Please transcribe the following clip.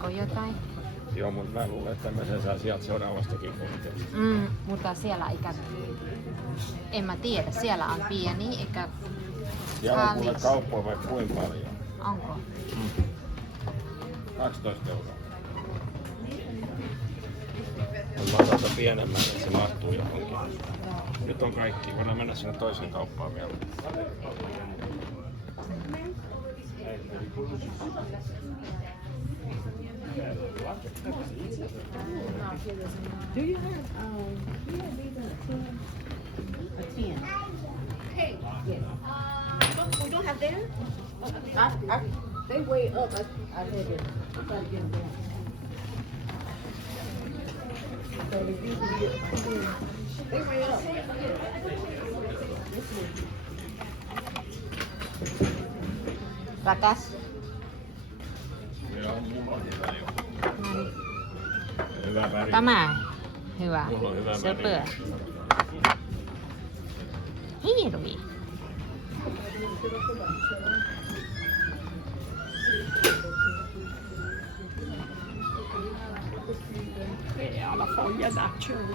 Ootko jotain? Joo, mutta mä luulen, että tämmöisen saa sieltä seuraavastakin kohteesta. Mutta siellä en mä tiedä, siellä on pieni eikä Siellä on kuule kauppoja vaikka kuinka paljon. Onko? 12 €. Mä otan sen pienemmän, että se mahtuu johonkin. Nyt on kaikki. Voidaan mennä sinne toiseen kauppaan vielä. Do you have a 10? Hey. Yes. We don't have them? They way up. I had to try to get them down. So they way up. Rakas. Hyvä väri. Tämä hyvä. Mulla on hyvä väri. Söpöä. Hirvi. Det är i alla fall gärna kul.